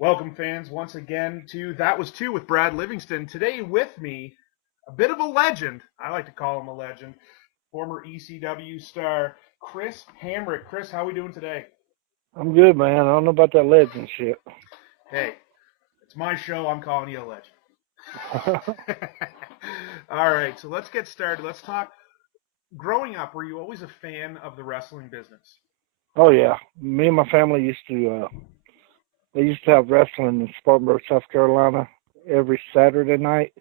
Welcome, fans, once again to That Was Two with Brad Livingston. Today with me, a bit of a legend. I like to call him a legend. Former ECW star, Chris Hamrick. Chris, how are we doing today? I'm good, man. I don't know about that legend shit. Hey, it's my show. I'm calling you a legend. All right, so let's get started. Let's talk. Growing up, were you always a fan of the wrestling business? Oh, yeah. Me and my family used to have wrestling in Spartanburg, South Carolina every Saturday night,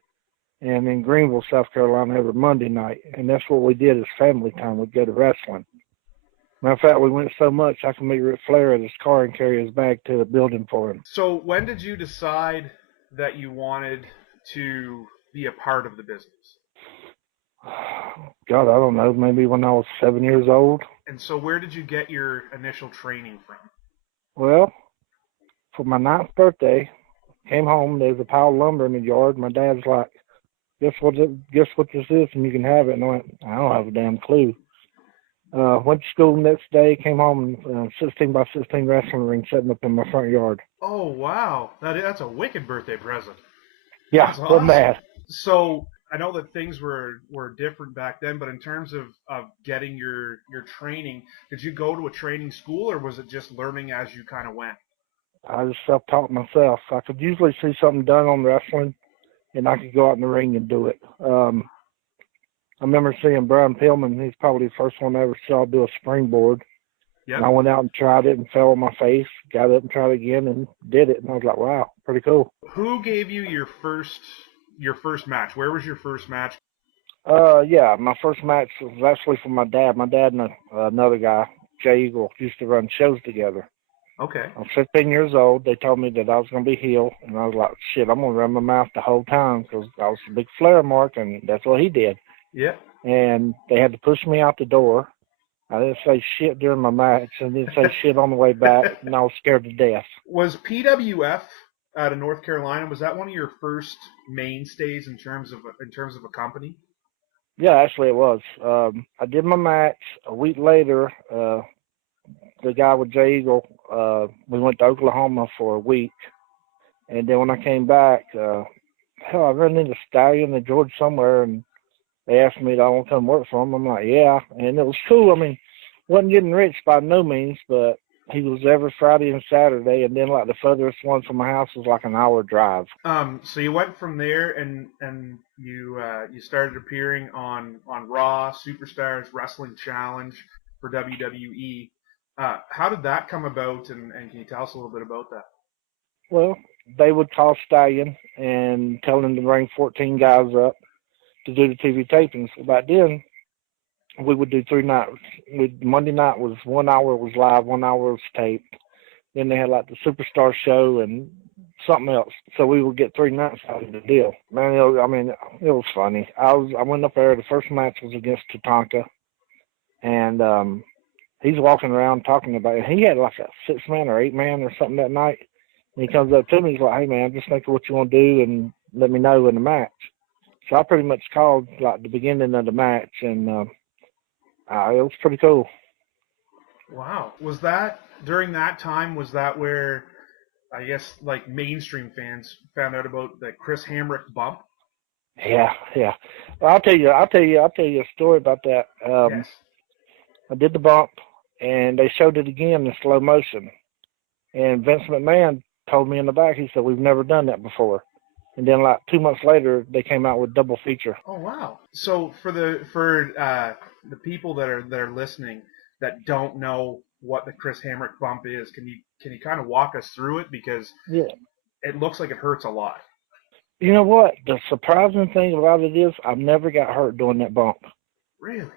and in Greenville, South Carolina every Monday night. And that's what we did as family time. We'd go to wrestling. Matter of fact, we went so much I could meet Ric Flair at his car and carry his bag to the building for him. So when did you decide that you wanted to be a part of the business? God, I don't know, maybe when I was 7 years old. And so where did you get your initial training from? Well, for my 9th birthday, came home, there was a pile of lumber in the yard. My dad's like, guess what this is, and you can have it. And I went, I don't have a damn clue. Went to school the next day, came home, and 16 by 16 wrestling ring setting up in my front yard. Oh, wow. That's a wicked birthday present. Yeah, that's wasn't bad. So I know that things were different back then, but in terms of getting your training, did you go to a training school, or was it just learning as you kind of went? I just self-taught myself. I could usually see something done on wrestling, and I could go out in the ring and do it. I remember seeing Brian Pillman. He's probably the first one I ever saw do a springboard. Yep. And I went out and tried it and fell on my face, got up and tried it again and did it. And I was like, wow, pretty cool. Who gave you your first match? Where was your first match? Yeah, my first match was actually for my dad. My dad and another guy, Jay Eagle, used to run shows together. Okay. I was 15 years old. They told me that I was going to be heel. And I was like, shit, I'm going to run my mouth the whole time because I was a big Flair mark, and that's what he did. Yeah. And they had to push me out the door. I didn't say shit during my match, and didn't say shit on the way back, and I was scared to death. Was PWF out of North Carolina, was that one of your first mainstays in terms of a company? Yeah, actually it was. I did my match. A week later, the guy with Jay Eagle, we went to Oklahoma for a week. And then when I came back, I ran into Stallion and George somewhere, and they asked me if I want to come work for him. I'm like, yeah. And it was cool. I mean, wasn't getting rich by no means, but he was every Friday and Saturday. And then, like, the furthest one from my house was like an hour drive. So you went from there, and you started appearing on Raw, Superstars, Wrestling Challenge for WWE. How did that come about, and can you tell us a little bit about that? Well, they would call Stallion and tell him to bring 14 guys up to do the TV tapings. Back then, we would do 3 nights. Monday night was 1 hour was live, 1 hour was taped. Then they had like the Superstar show and something else. So we would get 3 nights out of the deal. Man, it was funny. I went up there. The first match was against Tatanka, and he's walking around talking about it. He had like a 6-man or 8-man or something that night. And he comes up to me. He's like, "Hey man, just think of what you want to do and let me know in the match." So I pretty much called like the beginning of the match, and it was pretty cool. Wow. Was that, during that time, was that where, I guess, like, mainstream fans found out about the Chris Hamrick bump? Yeah. Well, I'll tell you a story about that. Yes. I did the bump, and they showed it again in slow motion. And Vince McMahon told me in the back, he said, "We've never done that before." And then, like 2 months later, they came out with double feature. Oh wow! So for the people that are listening that don't know what the Chris Hamrick bump is, can you kind of walk us through it, because it looks like it hurts a lot. You know what? The surprising thing about it is I never got hurt doing that bump. Really?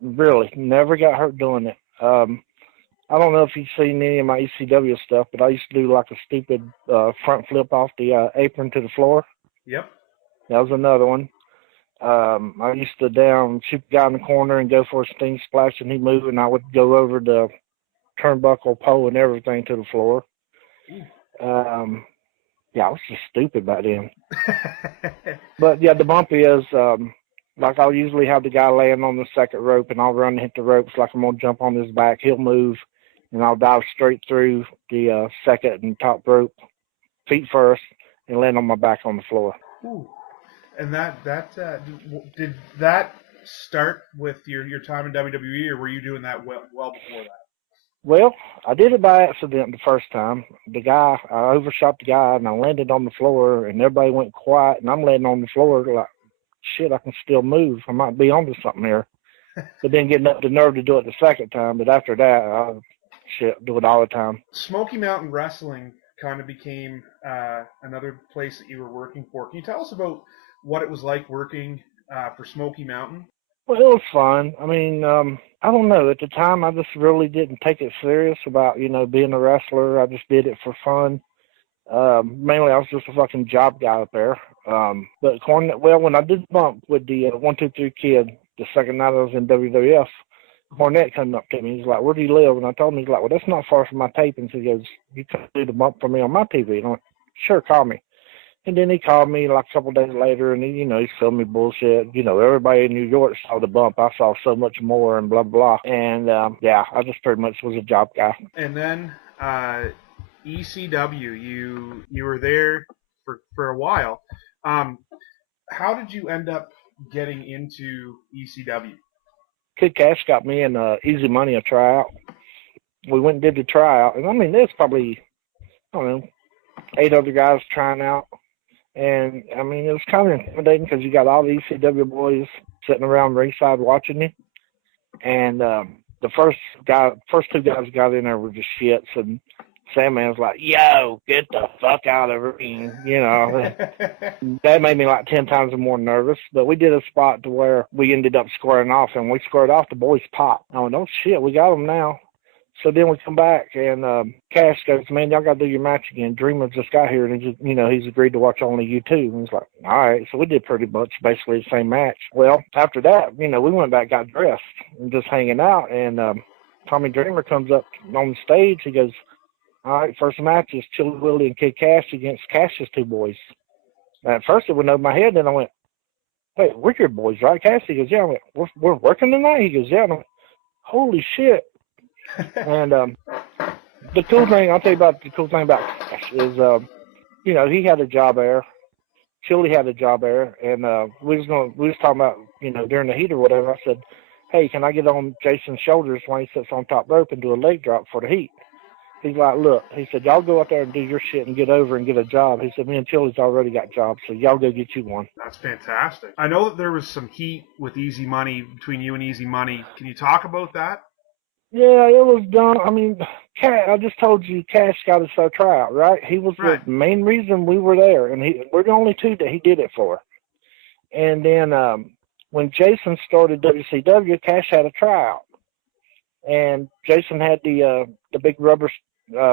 Really, never got hurt doing it. I don't know if you've seen any of my ECW stuff, but I used to do like a stupid front flip off the apron to the floor. Yep. That was another one. I used to shoot the guy in the corner and go for a steam splash, and he'd move, and I would go over the turnbuckle pole and everything to the floor. Yeah, I was just stupid back then. But yeah, the bump is like I'll usually have the guy laying on the second rope, and I'll run and hit the ropes like I'm gonna jump on his back. He'll move, and I'll dive straight through the second and top rope feet first, and land on my back on the floor. Ooh. And did that start with your time in WWE, or were you doing that well before that? Well, I did it by accident the first time. I overshot the guy, and I landed on the floor, and everybody went quiet, and I'm landing on the floor like, shit, I can still move. I might be onto something here. But then getting up the nerve to do it the second time. But after that, I do it all the time. Smoky Mountain Wrestling kind of became another place that you were working for. Can you tell us about what it was like working for Smoky Mountain? Well, it was fun. I mean, I don't know. At the time, I just really didn't take it serious about, being a wrestler. I just did it for fun. Mainly, I was just a fucking job guy up there. But when I did bump with the 1-2-3 Kid the second night I was in WWF, Cornette came up to me. He's like, "Where do you live?" And I told him, he's like, "Well, that's not far from my tapings." He goes, "You can do the bump for me on my TV." And I went, "Sure, call me." And then he called me like a couple of days later, and he filled me bullshit. Everybody in New York saw the bump. I saw so much more and blah, blah. And, I just pretty much was a job guy. And then ECW, you were there for a while. How did you end up getting into ECW? Kid Cash got me and Easy Money a tryout. We went and did the tryout. And, I mean, there's probably, 8 other guys trying out. And, I mean, it was kind of intimidating because you got all the ECW boys sitting around ringside watching you. And the first 2 guys got in there were just shits. And Sandman was like, "Yo, get the fuck out of the ring." That made me like 10 times more nervous. But we did a spot to where we ended up squaring off. And we squared off, the boys popped. I went, "Oh, shit, we got them now." So then we come back, and Cash goes, "Man, y'all got to do your match again. Dreamer just got here, and he's agreed to watch only you two." And he's like, "All right." So we did pretty much basically the same match. Well, after that, we went back, got dressed, and just hanging out. And Tommy Dreamer comes up on the stage. He goes, "All right, first match is Chili Willie and Kid Cash against Cash's 2 boys." And at first, it went over my head, and I went, "Wait, we're your boys, right, Cash?" He goes, "Yeah." I went, "We're working tonight?" He goes, "Yeah." And I went, "Holy shit." And the cool thing, I'll tell you about the cool thing about Cash is, he had a job there. Chili had a job there, and we was talking about, during the heat or whatever. I said, "Hey, can I get on Jason's shoulders when he sits on top rope and do a leg drop for the heat?" He's like, "Look," he said, "y'all go out there and do your shit and get over and get a job." He said, "Me and Chili's already got jobs, so y'all go get you one." That's fantastic. I know that there was some heat with Easy Money between you and Easy Money. Can you talk about that? Yeah, it was done. I mean, I just told you Cash got us our tryout, right? He was right. The main reason we were there, and we're the only 2 that he did it for. And then when Jason started WCW, Cash had a tryout. And Jason had the big rubber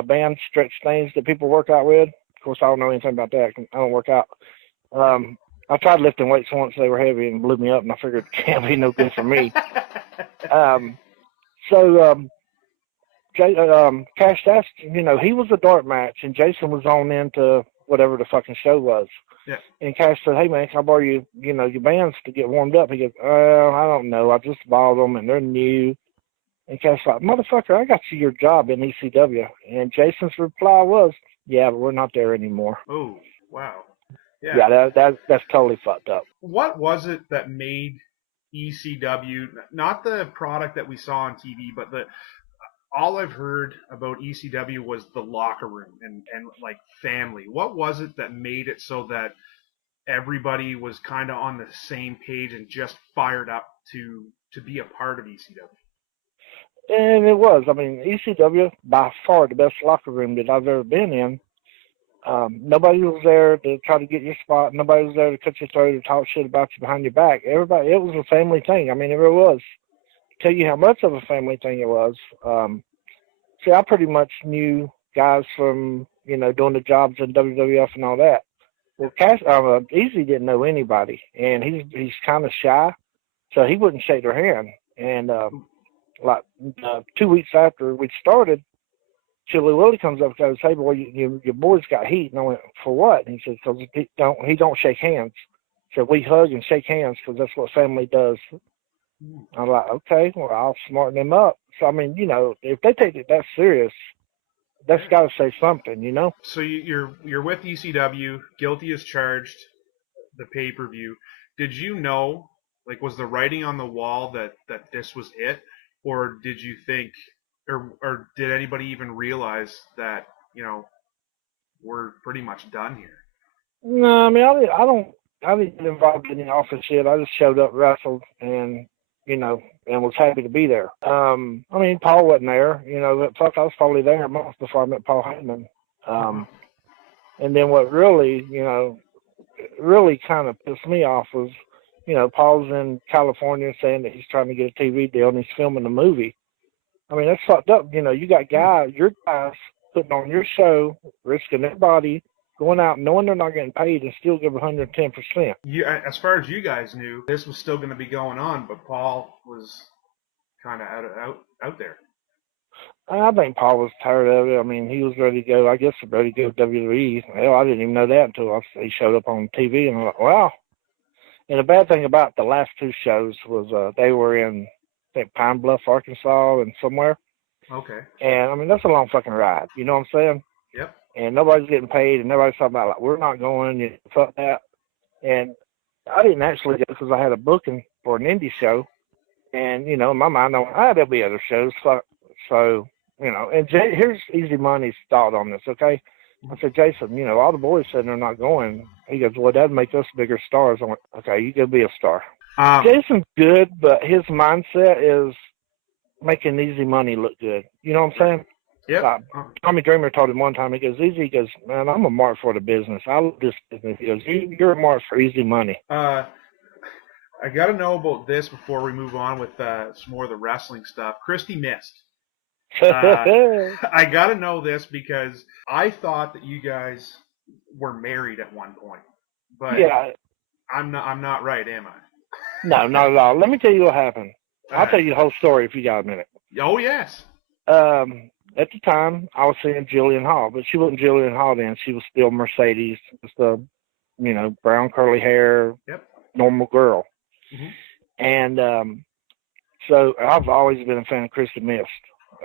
band stretch things that people work out with. Of course, I don't know anything about that. I don't work out. I tried lifting weights once. They were heavy and blew me up, and I figured it can't be no good for me. So Cash asked, he was a dark match, and Jason was on into whatever the fucking show was. Yeah. And Cash said, "Hey, man, can I borrow your bands to get warmed up?" He goes, "I don't know. I just bought them, and they're new." And Cash like, "Motherfucker, I got you your job in ECW." And Jason's reply was, "Yeah, but we're not there anymore." Oh, wow. Yeah, that's totally fucked up. What was it that made ECW, not the product that we saw on TV, but all I've heard about ECW was the locker room and like family. What was it that made it so that everybody was kind of on the same page and just fired up to be a part of ECW? And it was. I mean, ECW, by far the best locker room that I've ever been in. Nobody was there to try to get your spot. Nobody was there to cut your throat or talk shit about you behind your back. Everybody, it was a family thing. I mean, it really was. To tell you how much of a family thing it was. See, I pretty much knew guys from, doing the jobs in WWF and all that. Well, Easy didn't know anybody, and he's kind of shy, so he wouldn't shake their hand. And 2 weeks after we started, Chili Willie comes up and goes, "Hey, boy, your boy's got heat." And I went, "For what?" And he said, "Because he don't shake hands." So we hug and shake hands because that's what family does. I'm like, okay, well, I'll smarten them up. So, I mean, if they take it that serious, That's got to say something, you know? So you're with ECW, guilty as charged, the pay-per-view. Did you know, like, was the writing on the wall that this was it, or did you think, or did anybody even realize that, we're pretty much done here? No, I mean, I didn't get involved in the office shit. I just showed up, wrestled, and, and was happy to be there. I mean, Paul wasn't there, but fuck, I was probably there a month before I met Paul Heyman. And then what really, really kind of pissed me off was, Paul's in California saying that he's trying to get a TV deal and he's filming a movie. I mean, that's fucked up. You got your guys putting on your show, risking their body, going out knowing they're not getting paid and still give 110%. As far as you guys knew, this was still going to be going on, but Paul was kind of out there. I think Paul was tired of it. I mean, he was ready to go. I guess ready to go to WWE. Hell, I didn't even know that until he showed up on TV, and I'm like, wow. And the bad thing about the last two shows was they were in, I think, Pine Bluff, Arkansas, and somewhere. Okay. And I mean, that's a long fucking ride. You know what I'm saying? Yep. And nobody's getting paid, and nobody's talking about, like, we're not going, fuck that. And I didn't actually go because I had a booking for an indie show. And, in my mind, there'll be other shows. So, and here's Easy Money's thought on this, okay? I said, Jason, all the boys said they're not going. He goes, well, that'd make us bigger stars. I went, okay, you go be a star. Jason's good, but his mindset is making Easy Money look good. You know what I'm saying? Yeah. Tommy Dreamer told him one time, he goes, Easy, he goes, man, I'm a mark for the business. I love this business. He goes, you're a mark for Easy Money. I got to know about this before we move on with some more of the wrestling stuff. Kristi Myst. I got to know this because I thought that you guys were married at one point. But yeah. I'm not right, am I? No, not at all. Let me tell you what happened. I'll tell you the whole story if you got a minute. Oh, yes. At the time, I was seeing Jillian Hall, but she wasn't Jillian Hall then. She was still Mercedes, just a, brown curly hair, yep, normal girl. Mm-hmm. And so I've always been a fan of Kristi Myst.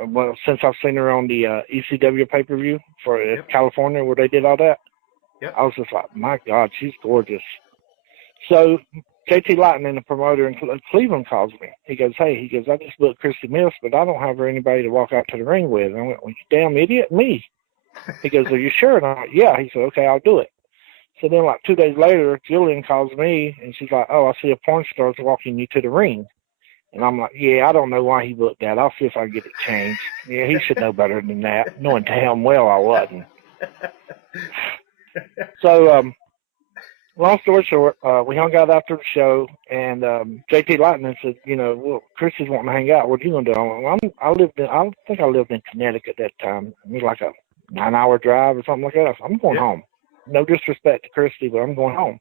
Well, since I've seen her on the ECW pay-per-view for California where they did all that, I was just like, my God, she's gorgeous. So JT Lightning, the promoter in Cleveland, calls me. He goes, hey, I just booked Kristi Myst, but I don't have anybody to walk out to the ring with. And I went, well, you damn idiot, me. He goes, are you sure? And I'm like, yeah. He said, okay, I'll do it. So then, like 2 days later, Jillian calls me, and she's like, oh, I see a porn star's walking you to the ring. And I'm like, yeah, I don't know why he booked that. I'll see if I can get it changed. Yeah, he should know better than that, knowing damn well I wasn't. So, long story short, we hung out after the show, and JT Lightning said, well, Kristi's wanting to hang out. What are you going to do? I think I lived in Connecticut at that time. It was like a 9-hour drive or something like that. I'm going home. No disrespect to Kristi, but I'm going home.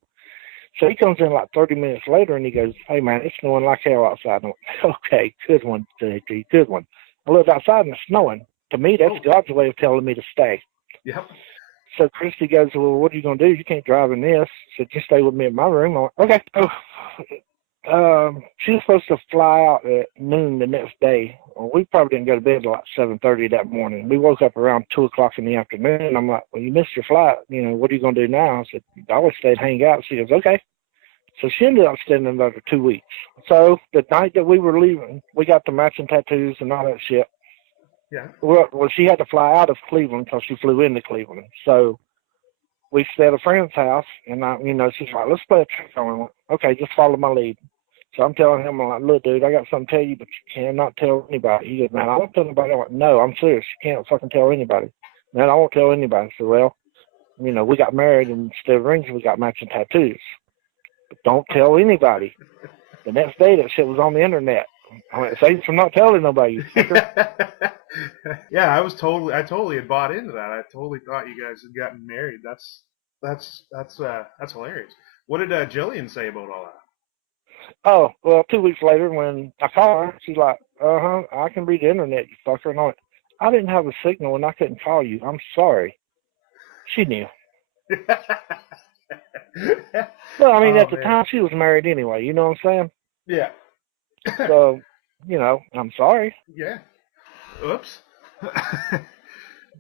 So he comes in like 30 minutes later, and he goes, hey, man, it's snowing like hell outside. I'm like, okay, good one, JT, good one. I lived outside and it's snowing. To me, that's God's way of telling me to stay. Yep. So Kristi goes, well, what are you going to do? You can't drive in this. So just stay with me in my room. I'm like, okay. She was supposed to fly out at noon the next day. Well, we probably didn't go to bed until like 7:30 that morning. We woke up around 2 o'clock in the afternoon. I'm like, well, you missed your flight. What are you going to do now? I said, I always stayed hang out. She goes, okay. So she ended up staying another 2 weeks. So the night that we were leaving, we got the matching tattoos and all that shit. Yeah. Well, she had to fly out of Cleveland because she flew into Cleveland. So we stayed at a friend's house, and she's like, let's play a trick on him. Okay, just follow my lead. So I'm telling him, I'm like, look, dude, I got something to tell you, but you cannot tell anybody. He goes, man, I won't tell anybody. I'm like, no, I'm serious. You can't fucking tell anybody. Man, I won't tell anybody. So, well, we got married, and instead of rings, we got matching tattoos. But don't tell anybody. The next day, that shit was on the internet. I went, thanks for not telling nobody. Yeah, I totally had bought into that. I totally thought you guys had gotten married. That's hilarious. What did Jillian say about all that? Oh, well, 2 weeks later when I called her, she's like, I can read the internet, you fucker. And I didn't have a signal and I couldn't call you. I'm sorry. She knew. Well, I mean, at the time, she was married anyway. You know what I'm saying? Yeah. So, I'm sorry. Yeah. Oops.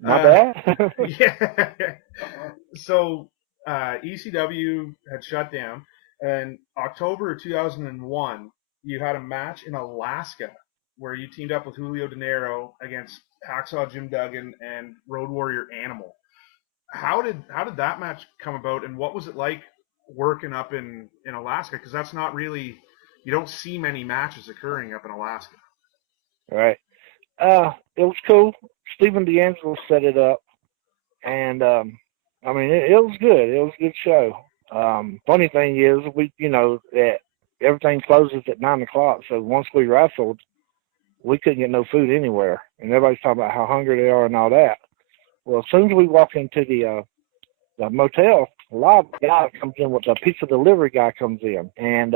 My bad. Yeah. So ECW had shut down, and October 2001, you had a match in Alaska where you teamed up with Julio De Niro against Hacksaw Jim Duggan and Road Warrior Animal. How did that match come about, and what was it like working up in Alaska? Because that's not really, you don't see many matches occurring up in Alaska. Right. It was cool. Stephen D'Angelo set it up, and I mean, it was good. It was a good show. Funny thing is, that everything closes at 9 o'clock. So once we wrestled, we couldn't get no food anywhere, and everybody's talking about how hungry they are and all that. Well, as soon as we walk into the motel, a lot of guy comes in with a pizza delivery guy comes in, and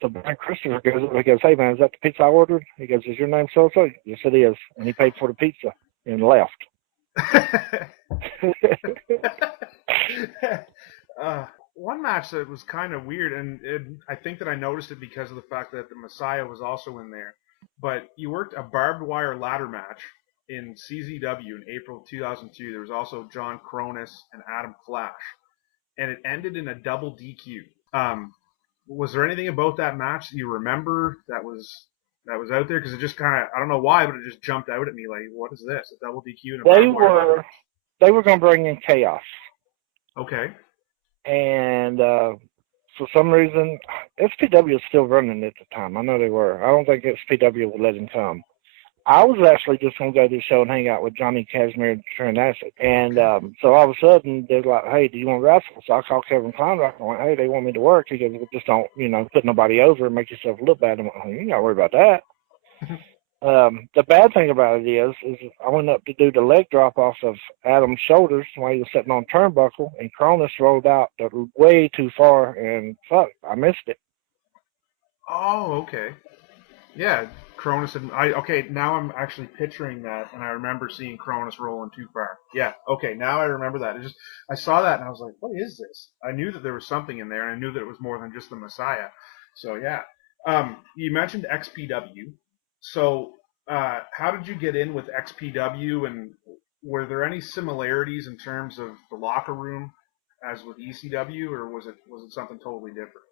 so Brian Christopher goes, "Hey man, is that the pizza I ordered?" He goes, "Is your name so-so?" Yes, it is. And he paid for the pizza and left. One match that was kind of weird, and I think that I noticed it because of the fact that the Messiah was also in there, but you worked a barbed wire ladder match in CZW in April 2002. There was also John Cronus and Adam Flash, and it ended in a double DQ. Was there anything about that match that you remember that was out there? Because it just kind of, I don't know why, but it just jumped out at me like, what is this? A double DQ and a barbed wire? They were going to bring in Chaos. Okay. And for some reason, XPW was still running at the time. I know they were. I don't think XPW would let him come. I was actually just going to go to the show and hang out with Johnny Casimir and Trent Acid. And so all of a sudden, they're like, "Hey, do you want to wrestle?" So I called Kevin Kleinrock and went, "Hey, they want me to work." He goes, "Well, just don't, put nobody over and make yourself look bad." I went, "You ain't got to worry about that." The bad thing about it is I went up to do the leg drop off of Adam's shoulders while he was sitting on turnbuckle, and Cronus rolled out way too far, and fuck, I missed it. Oh, okay. Yeah, Cronus and now I'm actually picturing that, and I remember seeing Cronus rolling too far. Yeah, okay, now I remember that. I saw that and I was like, what is this? I knew that there was something in there, and I knew that it was more than just the Messiah. So yeah. You mentioned XPW. So how did you get in with XPW, and were there any similarities in terms of the locker room as with ECW, or was it something totally different?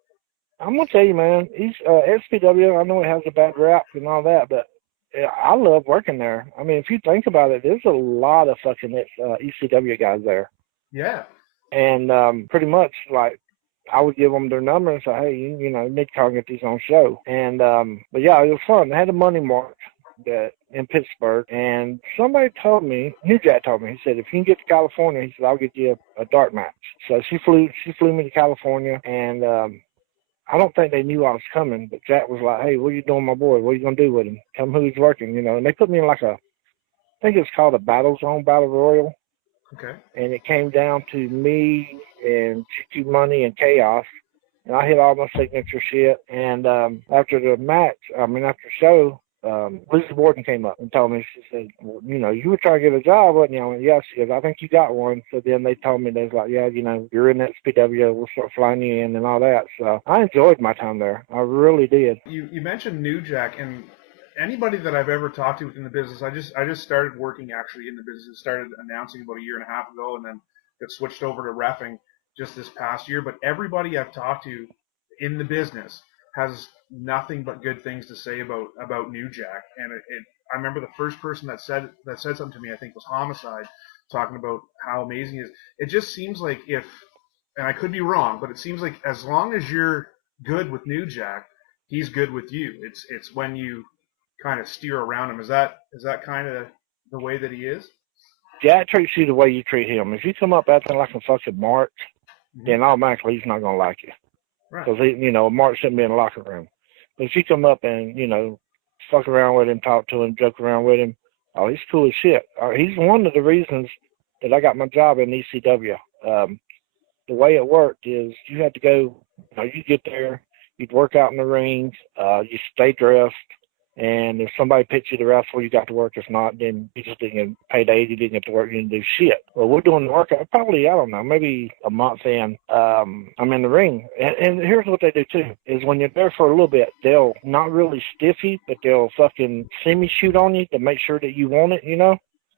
I'm going to tell you, man, XPW, I know it has a bad rap and all that, but I love working there. I mean, if you think about it, there's a lot of fucking ECW guys there. Yeah. And pretty much, like, I would give them their number and say, "Hey, you need to call and get these on show." And, but yeah, it was fun. They had a money mark in Pittsburgh, and somebody told me, New Jack told me, he said, "If you can get to California," he said, "I'll get you a dart match." So she flew me to California, and I don't think they knew I was coming, but Jack was like, "Hey, what are you doing, my boy? What are you going to do with him? Tell him who he's working," And they put me in like I think it's called a Battle Zone Battle Royal. Okay. And it came down to me and Chicky Money and Chaos. And I hit all my signature shit. And after the show, Lisa Borden came up and told me, she said, "Well, you were trying to get a job, wasn't you?" I went, "Yeah." She goes, "I think you got one." So then they told me, they was like, "Yeah, you're in XPW, we'll start flying you in," and all that. So I enjoyed my time there. I really did. You mentioned New Jack, and anybody that I've ever talked to within the business, I just started working actually in the business, started announcing about a year and a half ago, and then got switched over to reffing just this past year. But everybody I've talked to in the business has nothing but good things to say about New Jack. And I remember the first person that said something to me, I think, was Homicide, talking about how amazing it is. It just seems like and I could be wrong, but it seems like as long as you're good with New Jack, he's good with you. It's when you kind of steer around him. Is that kind of the way that he is? Jack treats you the way you treat him. If you come up acting like a fucking Mark, then automatically he's not going to like you. Because, Mark shouldn't be in the locker room. But if you come up and, fuck around with him, talk to him, joke around with him, oh, he's cool as shit. He's one of the reasons that I got my job in ECW. The way it worked is you had to go, you get there, you'd work out in the ring, you stay dressed, and if somebody picked you to wrestle, you got to work. If not, then you just didn't get paid aid. You didn't get to work. You didn't do shit. Well, we're doing the workout probably, I don't know, maybe a month in. I'm in the ring. And here's what they do, too, is when you're there for a little bit, they'll not really stiff you, but they'll fucking semi-shoot on you to make sure that you want it,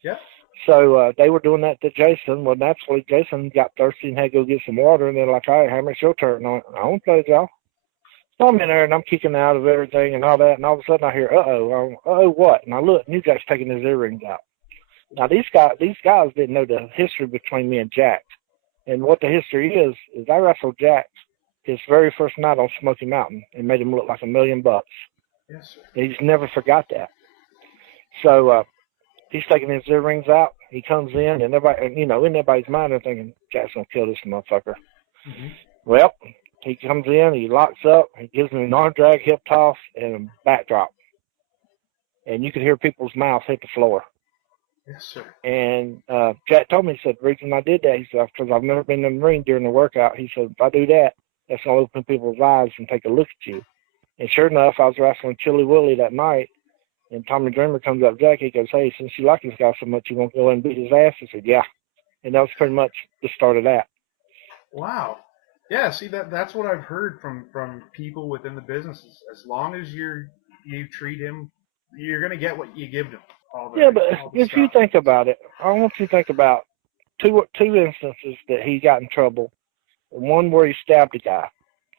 Yeah. So they were doing that to Jason. Well, naturally, Jason got thirsty and had to go get some water, and they're like, all right, Hamrick's your turn. And I won't play with y'all. So I'm in there, and I'm kicking out of everything and all that, and all of a sudden I hear, uh-oh, what? And I look, and New Jack's taking his earrings out. Now, these guys didn't know the history between me and Jack. And what the history is I wrestled Jack his very first night on Smoky Mountain and made him look like $1 million. Yes, sir. He's never forgot that. So he's taking his earrings out. He comes in, and everybody, in everybody's mind, they're thinking, Jack's going to kill this motherfucker. Mm-hmm. Well, he comes in, he locks up, he gives me an arm drag, hip toss, and a backdrop. And you could hear people's mouths hit the floor. Yes, sir. And Jack told me, he said, the reason I did that, he said, because I've never been in the ring during the workout. He said, if I do that, that's going to open people's eyes and take a look at you. And sure enough, I was wrestling Chili Willie that night, and Tommy Dreamer comes up to Jack. He goes, hey, since you like this guy so much, you want to go and beat his ass? I said, yeah. And that was pretty much the start of that. Wow. Yeah, see, that's what I've heard from people within the business. As long as you treat him, you're going to get what you give him. But if you think about it, I want you to think about two instances that he got in trouble. One where he stabbed a guy.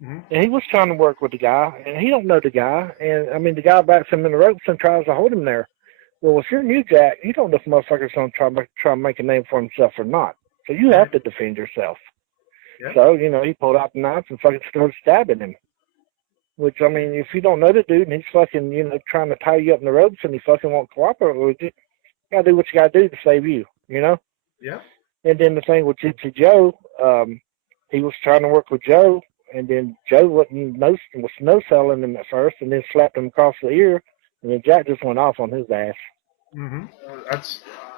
Mm-hmm. And he was trying to work with the guy, and he don't know the guy. And, I mean, the guy backs him in the ropes and tries to hold him there. Well, if you're New Jack, you don't know if motherfucker's going to try to make a name for himself or not. So you have to defend yourself. Yep. So, he pulled out the knife and fucking started stabbing him. Which, I mean, if you don't know the dude and he's fucking, trying to tie you up in the ropes and he fucking won't cooperate with you, you got to do what you got to do to save you, Yeah. And then the thing with Gypsy Joe, he was trying to work with Joe, and then Joe was no-selling him at first and then slapped him across the ear, and then Jack just went off on his ass. Mm-hmm.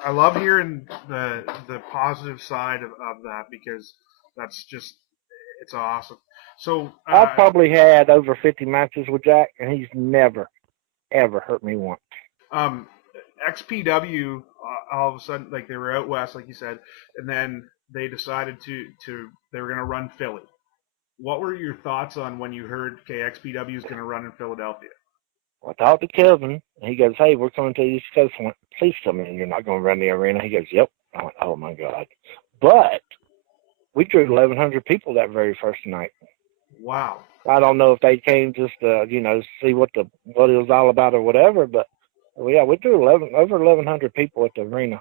I love hearing the positive side of that, because that's just, it's awesome. So I've probably had over 50 matches with Jack, and he's never, ever hurt me once. XPW, all of a sudden, like, they were out west, like you said, and then they decided they were going to run Philly. What were your thoughts on when you heard, okay, XPW is going to run in Philadelphia? Well, I talked to Kevin, and he goes, hey, we're coming to the East Coast. I went, please tell me you're not going to run the arena. He goes, yep. I went, oh, my God. But we drew 1,100 people that very first night. Wow. I don't know if they came just to, see what it was all about or whatever, but, yeah, we drew over 1,100 people at the arena.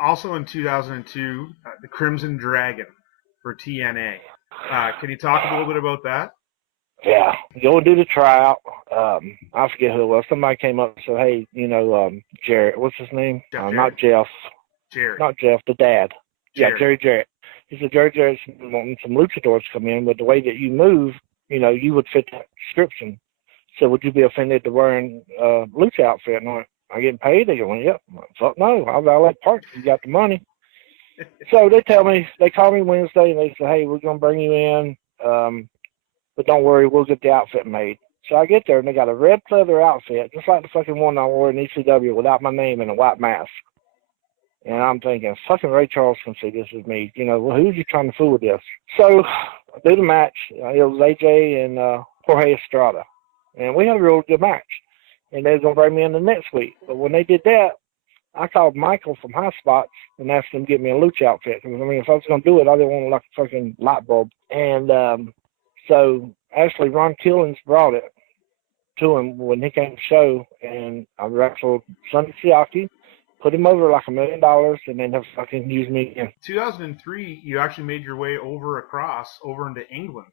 Also in 2002, the Crimson Dragon for TNA. Can you talk a little bit about that? Yeah, go and do the tryout. I forget who it was. Somebody came up and said, hey, Jarrett, what's his name? Not Jeff. Jerry. Not Jeff, the dad. Jerry. Yeah, Jerry Jarrett. He said, Jerry Jarrett's wanting some luchadors to come in, but the way that you move, you would fit that description. So would you be offended to wearing a lucha outfit? And I went, I getting paid? They go, yep. Fuck no, I'll valet park. You got the money. So they call me Wednesday, and they say, hey, we're going to bring you in, but don't worry, we'll get the outfit made. So I get there, and they got a red leather outfit, just like the fucking one I wore in ECW without my name and a white mask. And I'm thinking, fucking Ray Charles can see this is me. Well, who's you trying to fool with this? So I do the match. It was AJ and Jorge Estrada. And we had a real good match. And they was going to bring me in the next week. But when they did that, I called Michael from High Spots and asked him to get me a lucha outfit. Because, if I was going to do it, I didn't want to look like a fucking light bulb. And so actually Ron Killings brought it to him when he came to the show. And I wrestled Sonny Siaki, put him over like $1 million, and then never fucking used me again. 2003, you actually made your way over into England.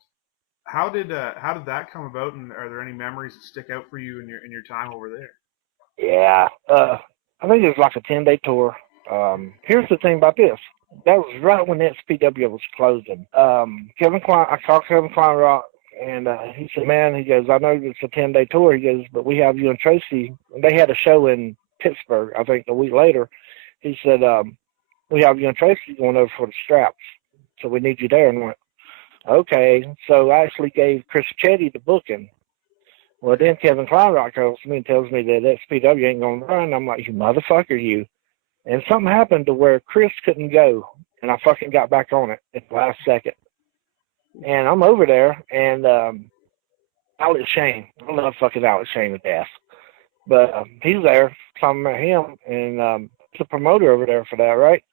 How did that come about, and are there any memories that stick out for you in your time over there? Yeah, I think it was like a 10-day tour. Here's the thing about this. That was right when the XPW was closing. I called Kevin Kleinrock, and he said, man, he goes, I know it's a 10-day tour. He goes, but we have you and Tracy. They had a show in Pittsburgh, I think, a week later. He said, we have you and Tracy going over for the straps, so we need you there. And I went, okay. So I actually gave Chris Chetty the booking. Well, then Kevin Kleinrock calls me and tells me that XPW ain't going to run. I'm like, you motherfucker, you. And something happened to where Chris couldn't go, and I fucking got back on it at the last second. And I'm over there, and Alex Shane. I love fucking Alex Shane to death. But he's there, talking about him, and the promoter over there for that, right?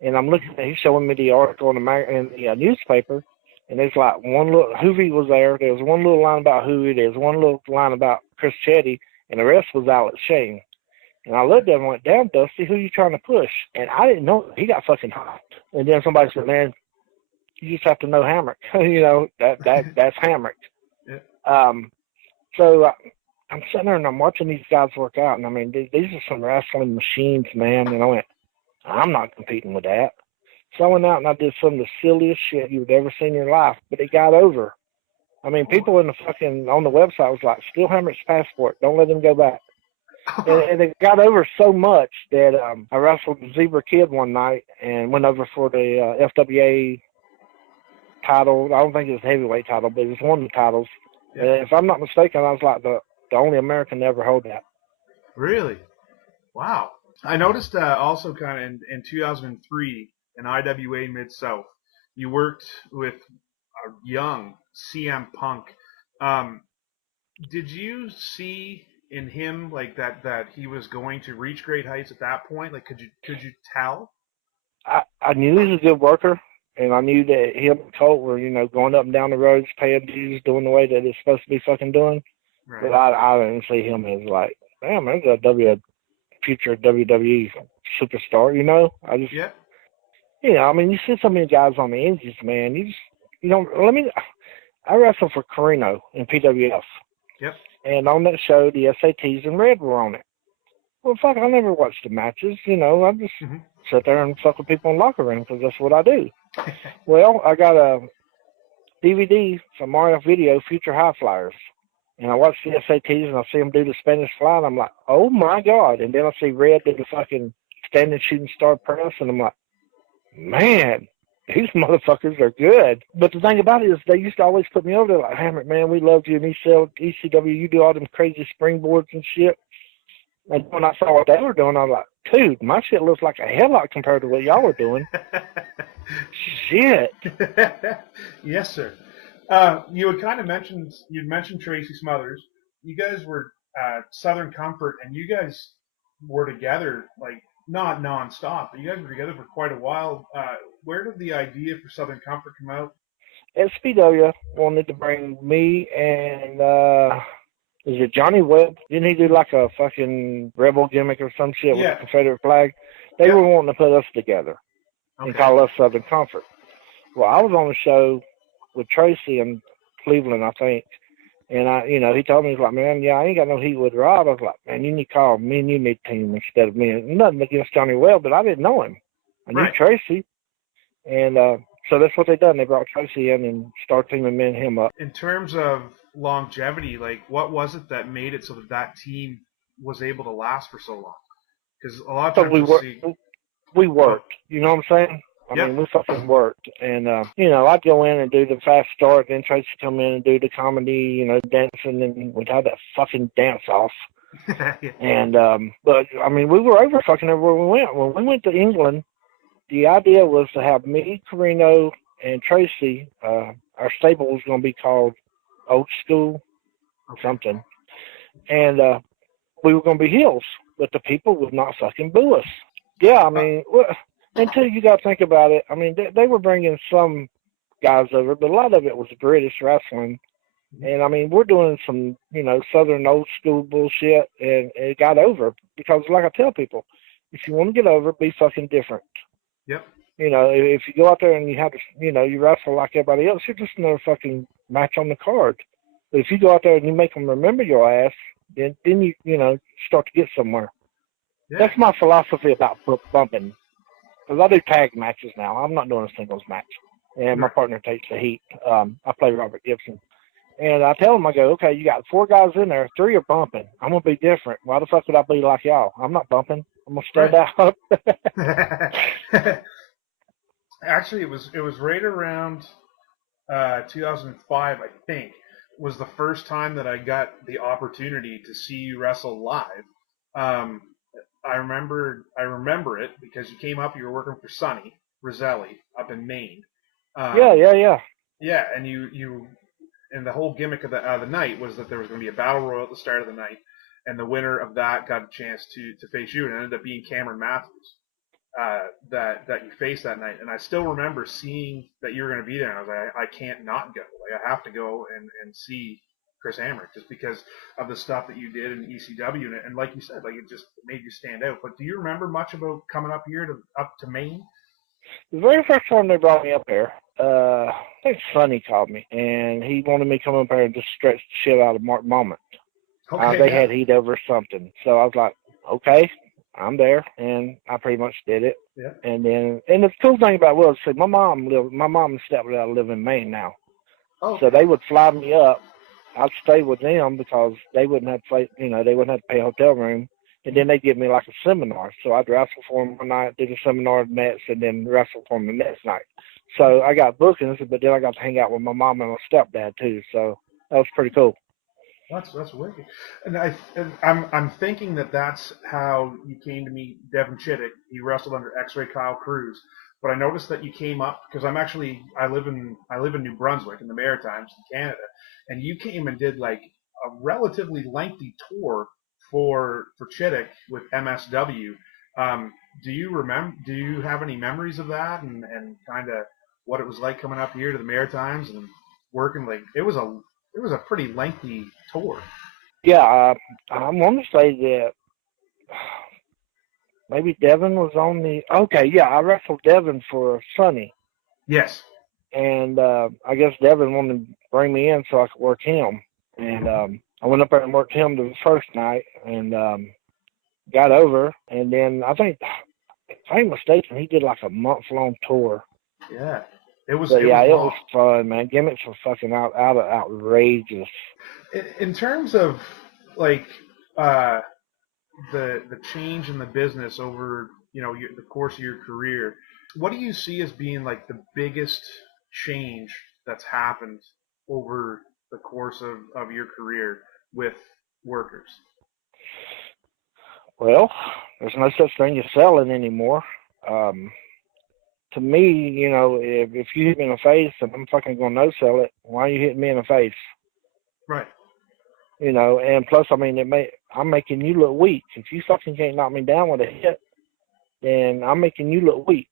And I'm looking at, he's showing me the article in the newspaper, and there's like one little, Hoovy was there. There was one little line about Hoovy. There's one little line about Chris Chetty, and the rest was Alex Shane. And I looked at him and went, damn, Dusty, who you trying to push? And I didn't know. He got fucking hot. And then somebody said, man, you just have to know Hamrick. That's Hamrick. Yeah. So I'm sitting there and I'm watching these guys work out. And I mean, these are some wrestling machines, man. And I went, I'm not competing with that. So I went out and I did some of the silliest shit you've ever seen in your life. But it got over. I mean, people in the fucking, on the website was like, steal Hamrick's passport. Don't let him go back. And it got over so much that I wrestled the Zebra Kid one night and went over for the FWA title. I don't think it was the heavyweight title, but it was one of the titles. Yeah. If I'm not mistaken, I was like the only American to ever hold that. Really? Wow. I noticed also kind of in 2003 in IWA Mid-South, you worked with a young CM Punk. Did you see in him like that he was going to reach great heights at that point? Like, could you tell? I knew he was a good worker, and I knew that him and Colt were, going up and down the roads, paying dues, doing the way that it's supposed to be fucking doing. Right. But I didn't see him as like, damn, there's a future WWE superstar, I just, I mean, you see so many guys on the indies, man, I wrestled for Carino in PWF. Yep. And on that show, the SATs and Red were on it. Well, fuck, I never watched the matches, I just sit there and fuck with people in the locker room because that's what I do. Well, I got a DVD from RF Video, Future High Flyers. And I watched the SATs and I see them do the Spanish fly, and I'm like, oh my God. And then I see Red do the fucking standing shooting star press, and I'm like, man, these motherfuckers are good. But the thing about it is they used to always put me over there like, Hamrick, man, we loved you in ECW. You do all them crazy springboards and shit. And when I saw what they were doing, I was like, dude, my shit looks like a headlock compared to what y'all were doing. Shit. Yes, sir. You had kind of mentioned Tracy Smothers. You guys were Southern Comfort, and you guys were together, like, not nonstop, but you guys were together for quite a while. Where did the idea for Southern Comfort come out? XPW wanted to bring me and, is it Johnny Webb? Didn't he do like a fucking rebel gimmick or some shit with a Confederate flag? They were wanting to put us together and call us Southern Comfort. Well, I was on the show with Tracy in Cleveland, I think. And he told me, he's like, man, I ain't got no heat with Rob. I was like, man, you need to call me and you need team instead of me. And nothing against Johnny Webb, but I didn't know him. I knew Tracy. And so that's what they done. They brought Tracy in and started teaming me and him up. In terms of longevity, like, what was it that made it so that team was able to last for so long? Because a lot of times we worked. You know what I'm saying? I mean, we fucking worked. And, I'd go in and do the fast start, then Tracy come in and do the comedy, dancing, and we'd have that fucking dance off. And, but, I mean, we were over fucking everywhere we went. When we went to England, the idea was to have me, Carino, and Tracy. Our stable was going to be called Old School or something. And we were going to be heels, but the people would not fucking boo us. Yeah, I mean, until you got to think about it, I mean, they were bringing some guys over, but a lot of it was British wrestling. And, I mean, we're doing some, Southern old school bullshit, and it got over. Because, like I tell people, if you want to get over, be fucking different. Yep. If you go out there and you have to, you wrestle like everybody else, you're just another fucking match on the card. But if you go out there and you make them remember your ass, then you, start to get somewhere. Yeah. That's my philosophy about bumping. Because I do tag matches now. I'm not doing a singles match. And my partner takes the heat. I play Robert Gibson. And I tell him, I go, okay, you got 4 guys in there. 3 are bumping. I'm going to be different. Why the fuck would I be like y'all? I'm not bumping. I'm going to stand out. Actually, it was right around 2005, I think, was the first time that I got the opportunity to see you wrestle live. I remember it because you came up. You were working for Sonny Roselli up in Maine. Yeah, and you and the whole gimmick of the night was that there was going to be a battle royal at the start of the night. and the winner of that got a chance to face you, and it ended up being Cameron Matthews that you faced that night. And I still remember seeing that you were going to be there, and I was like, I can't not go. Like, I have to go and see Chris Hamrick just because of the stuff that you did in ECW, and like you said, like it just made you stand out. But do you remember much about coming up here up to Maine? The very first time they brought me up there, I think Sonny called me, and he wanted me to come up there and just stretch the shit out of Mark Moment. Okay, they had heat over something. So I was like, okay, I'm there, and I pretty much did it. Yeah. And the cool thing about it was, see, my mom and stepdad live in Maine now. Oh. So they would fly me up. I'd stay with them because they wouldn't have to they wouldn't have to pay a hotel room. And then they'd give me like a seminar. So I'd wrestle for them one night, do the seminar next, and then wrestle for them the next night. So I got bookings, but then I got to hang out with my mom and my stepdad too. So that was pretty cool. That's wicked. And I'm thinking that's how you came to meet Devin Chittick. He wrestled under X-Ray Kyle Cruz. But I noticed that you came up because I live in New Brunswick in the Maritimes in Canada, and you came and did like a relatively lengthy tour for Chittick with MSW. Do you have any memories of that and kind of what it was like coming up here to the Maritimes and working? Like it was a pretty lengthy tour. Yeah, I want to say that maybe Devin was on the. Okay, yeah, I wrestled Devin for Sonny. Yes. And I guess Devin wanted to bring me in so I could work him. And I went up there and worked him the first night and got over. And then I think, if I ain't mistaken, he did like a month-long tour. Yeah. It was fun, man. Gimmicks were fucking outrageous. In terms of, like, the change in the business over, the course of your career, what do you see as being, like, the biggest change that's happened over the course of your career with workers? Well, there's no such thing as selling anymore. To me, if you hit me in the face and I'm fucking going to no-sell it, why are you hitting me in the face? Right. And plus, I mean, I'm making you look weak. If you fucking can't knock me down with a hit, then I'm making you look weak.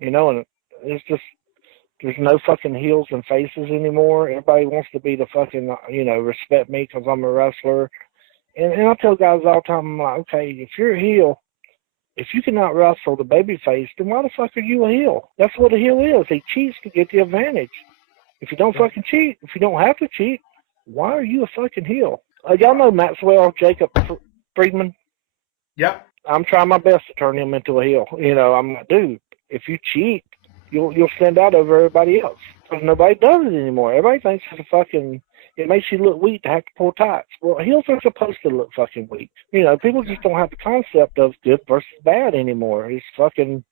And it's just, there's no fucking heels and faces anymore. Everybody wants to be the fucking, respect me because I'm a wrestler. And I tell guys all the time, I'm like, okay, if you're a heel, if you cannot wrestle the baby face, then why the fuck are you a heel? That's what a heel is. He cheats to get the advantage. If you don't fucking cheat, if you don't have to cheat, why are you a fucking heel? Y'all know Maxwell Jacob Friedman? Yep. I'm trying my best to turn him into a heel. I'm like, dude, if you cheat, you'll stand out over everybody else. Because nobody does it anymore. Everybody thinks it's it makes you look weak to have to pull tights. Well, heels are supposed to look fucking weak. People just don't have the concept of good versus bad anymore. It's fucking,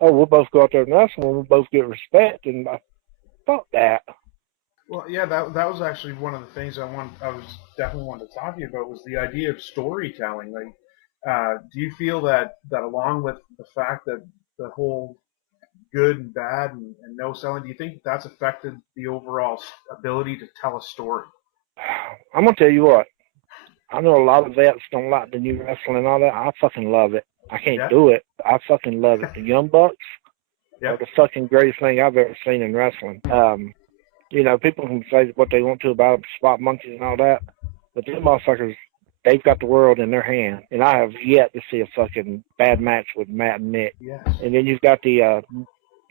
we'll both go out there and wrestle and we'll both get respect. And fuck that. Well, yeah, that was actually one of the things I was definitely wanting to talk to you about was the idea of storytelling. Like, do you feel that along with the fact that the whole good and bad and no selling, do you think that's affected the overall ability to tell a story? I'm going to tell you what. I know a lot of vets don't like the new wrestling and all that. I fucking love it. I can't do it. I fucking love it. The Young Bucks are the fucking greatest thing I've ever seen in wrestling. People can say what they want to about spot monkeys and all that, but these motherfuckers, they've got the world in their hand, and I have yet to see a fucking bad match with Matt and Nick. Yes. And then you've got the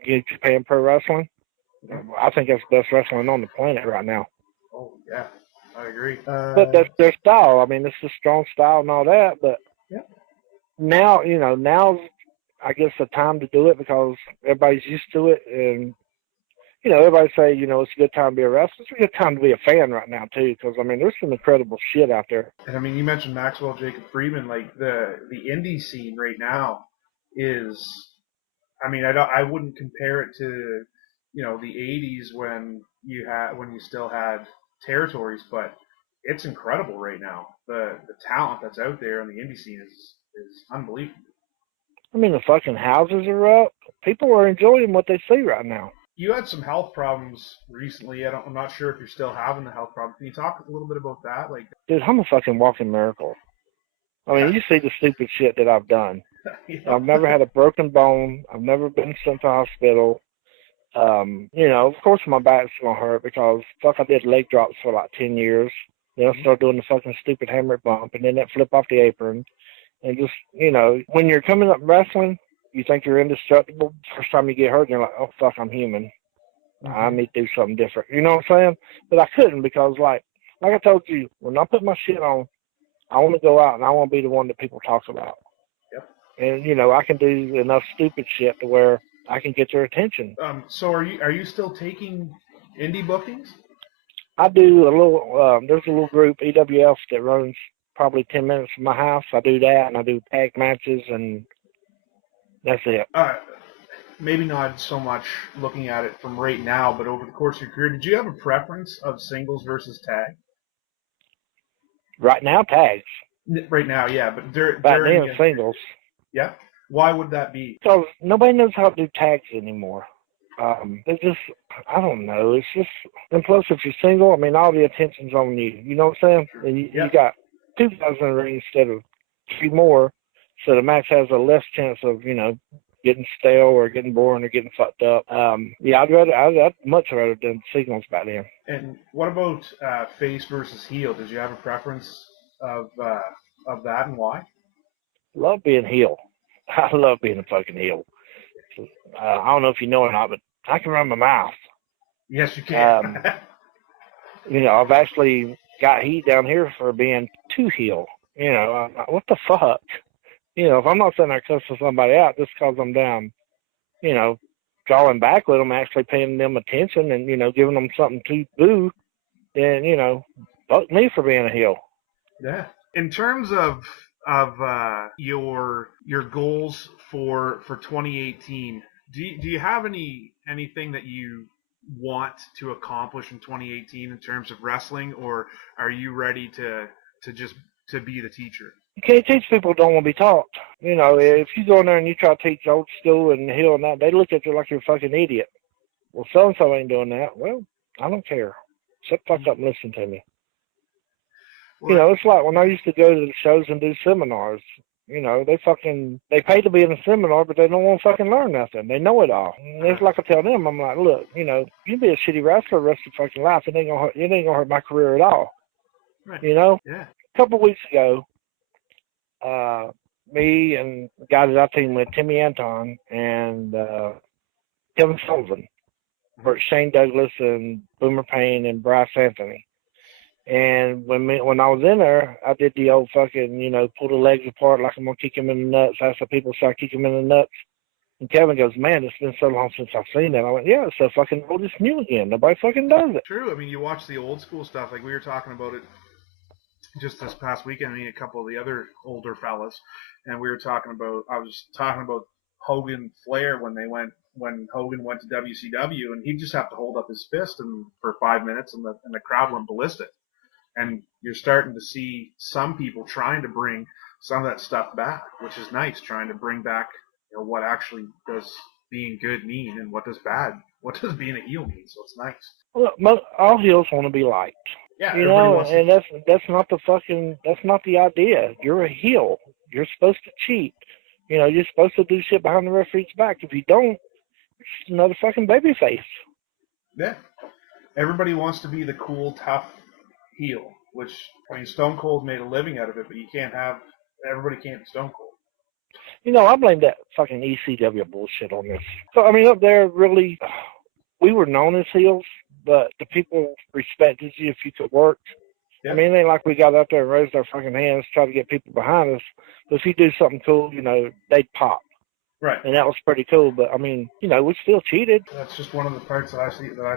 Japan Pro Wrestling. I think that's the best wrestling on the planet right now. Oh, yeah. I agree. But that's their style. I mean, it's a strong style and all that, but now, now's, I guess, the time to do it because everybody's used to it. And, everybody say, it's a good time to be a wrestler. It's a good time to be a fan right now, too, because, I mean, there's some incredible shit out there. And, I mean, you mentioned Maxwell Jacob Friedman. Like, the indie scene right now is, I mean, I wouldn't compare it to, the 80s when you still had territories, but it's incredible right now. The talent that's out there on the indie scene is unbelievable. I mean, the fucking houses are up. People are enjoying what they see right now. You had some health problems recently. I'm not sure if you're still having the health problems. Can you talk a little bit about that? Like, dude, I'm a fucking walking miracle. I mean, you see the stupid shit that I've done. Yeah. I've never had a broken bone. I've never been sent to the hospital. Of course my back's going to hurt because, fuck, I did leg drops for like 10 years. Then I started doing the fucking stupid Hamrick bump and then that flip off the apron. And just, when you're coming up wrestling, you think you're indestructible. First time you get hurt, you're like, oh, fuck, I'm human. I need to do something different. You know what I'm saying? But I couldn't because, like I told you, when I put my shit on, I want to go out and I want to be the one that people talk about. Yep. And, I can do enough stupid shit to where I can get their attention. So are you still taking indie bookings? I do a little, there's a little group, EWF, that runs probably 10 minutes from my house. I do that, and I do tag matches, and that's it. Maybe not so much looking at it from right now, but over the course of your career, did you have a preference of singles versus tag? Right now, tags. Right now, yeah, but during singles. Yeah? Why would that be? Because nobody knows how to do tags anymore. It's just, I don't know. It's just, and plus, if you're single, I mean, all the attention's on you. You know what I'm saying? And you got 2 guys in the ring instead of 3 more, so the match has a less chance of, getting stale or getting boring or getting fucked up. I'd much rather done singles back then. And what about face versus heel? Did you have a preference of that, and why? Love being heel. I love being a fucking heel. I don't know if you know or not, but I can run my mouth. Yes, you can. I've actually got heat down here for being too heel. What the fuck? If I'm not sitting there cussing somebody out just because I'm down, drawing back with them, actually paying them attention and, giving them something to do, then, fuck me for being a heel. Yeah. In terms of your goals for 2018, do you have anything that you want to accomplish in 2018 in terms of wrestling, or are you ready to be the teacher? You can't teach people who don't want to be taught. If you go in there and you try to teach old school and heel and that, they look at you like you're a fucking idiot. Well, so-and-so ain't doing that. Well, I don't care. Shut the fuck up and listen to me. Well, it's like when I used to go to the shows and do seminars. They pay to be in a seminar, but they don't want to fucking learn nothing. They know it all. And it's like I tell them, I'm like, look, you can be a shitty wrestler the rest of your fucking life. It ain't gonna hurt my career at all. Right. Yeah. A couple of weeks ago, me and the guy that I teamed with, Timmy Anton and Kevin Sullivan, for Shane Douglas and Boomer Payne and Bryce Anthony. And when I was in there, I did the old fucking, pull the legs apart like I'm going to kick him in the nuts. That's how people start kicking him in the nuts. And Kevin goes, man, it's been so long since I've seen that. I went, yeah, it's so fucking old, it's new again. Nobody fucking does it. True. I mean, you watch the old school stuff. Like we were talking about it just this past weekend. I mean, a couple of the other older fellas. And I was talking about Hogan Flair when Hogan went to WCW, and he'd just have to hold up his fist for 5 minutes, and the crowd went ballistic. And you're starting to see some people trying to bring some of that stuff back, which is nice, trying to bring back, what actually does being good mean and what does being a heel mean. So it's nice. Well, all heels want to be liked. Yeah, and that's not the idea. You're a heel. You're supposed to cheat. You're supposed to do shit behind the referee's back. If you don't, you're just another fucking baby face. Yeah. Everybody wants to be the cool, tough heel, which, Stone Cold made a living out of it, but everybody can't be Stone Cold. I blame that fucking ECW bullshit on this. So, up there, really, we were known as heels, but the people respected you if you could work. Yep. It ain't like we got out there and raised our fucking hands, try to get people behind us. But if you do something cool, they'd pop. Right. And that was pretty cool, but, we still cheated. That's just one of the parts that I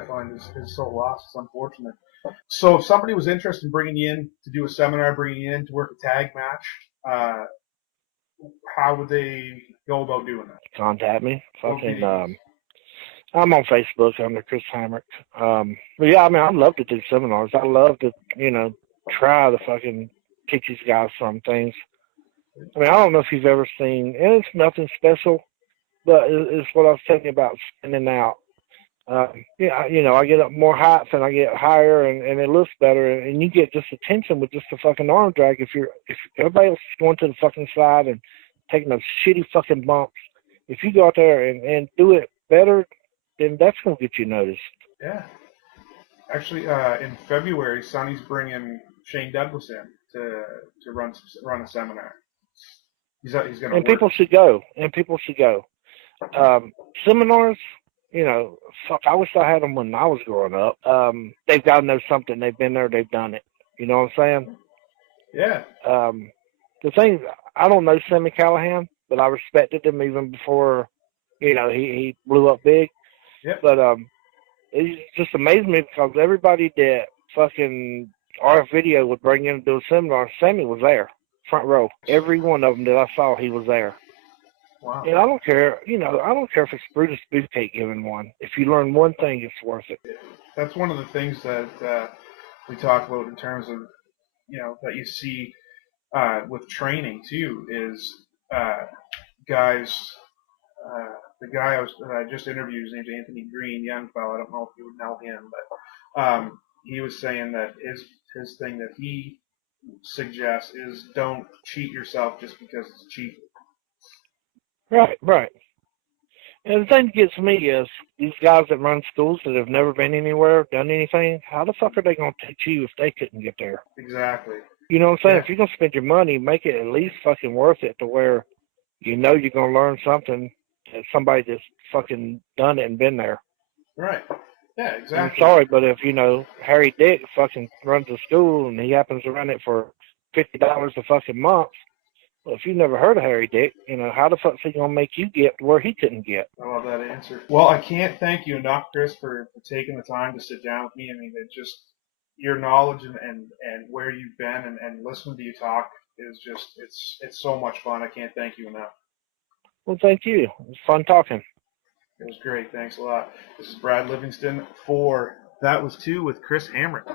find is so lost. It's unfortunate. So if somebody was interested in bringing you in to do a seminar, bringing you in to work a tag match, how would they go about doing that? Contact me. I'm on Facebook under Chris Hamrick. But yeah, I'd love to do seminars. I love to, try to fucking teach these guys some things. I don't know if you've ever seen, and it's nothing special, but it's what I was telling you about spinning out. Yeah, I get up more heights and I get higher and it looks better and you get just attention with just a fucking arm drag. If everybody else is going to the fucking side and taking those shitty fucking bumps, if you go out there and do it better, then that's gonna get you noticed. Yeah. Actually, in February, Sonny's bringing Shane Douglas in to run a seminar. He's gonna. And people should go. Seminars, fuck, I wish I had them when I was growing up. They've got to know something. They've been there. They've done it. You know what I'm saying? Yeah. The thing, I don't know Sammy Callahan, but I respected him even before, he blew up big. Yep. But it just amazed me because everybody that fucking RF Video would bring in to do a seminar, Sammy was there, front row. Every one of them that I saw, he was there. Wow. And I don't care, I don't care if it's Brutus Beefcake giving one. If you learn one thing, it's worth it. That's one of the things that we talk about in terms of, that you see with training too, is guys. The guy I just interviewed, his name's Anthony Green, young fellow. I don't know if you would know him, but he was saying that his thing that he suggests is don't cheat yourself just because it's cheap. Right. And the thing that gets me is these guys that run schools that have never been anywhere, done anything, how the fuck are they going to teach you if they couldn't get there? Exactly. You know what I'm saying? Yeah. If you're going to spend your money, make it at least fucking worth it to where you're going to learn something that somebody that's fucking done it and been there. Right. Yeah, exactly. I'm sorry, but if, Harry Dick fucking runs a school and he happens to run it for $50 a fucking month, well, if you've never heard of Harry Dick, how the fuck's he going to make you get where he couldn't get? I love that answer. Well, I can't thank you enough, Chris, for taking the time to sit down with me. I mean, it just, your knowledge and where you've been and listening to you talk is just, it's so much fun. I can't thank you enough. Well, thank you. It was fun talking. It was great. Thanks a lot. This is Brad Livingston for That Was Two with Chris Hamrick.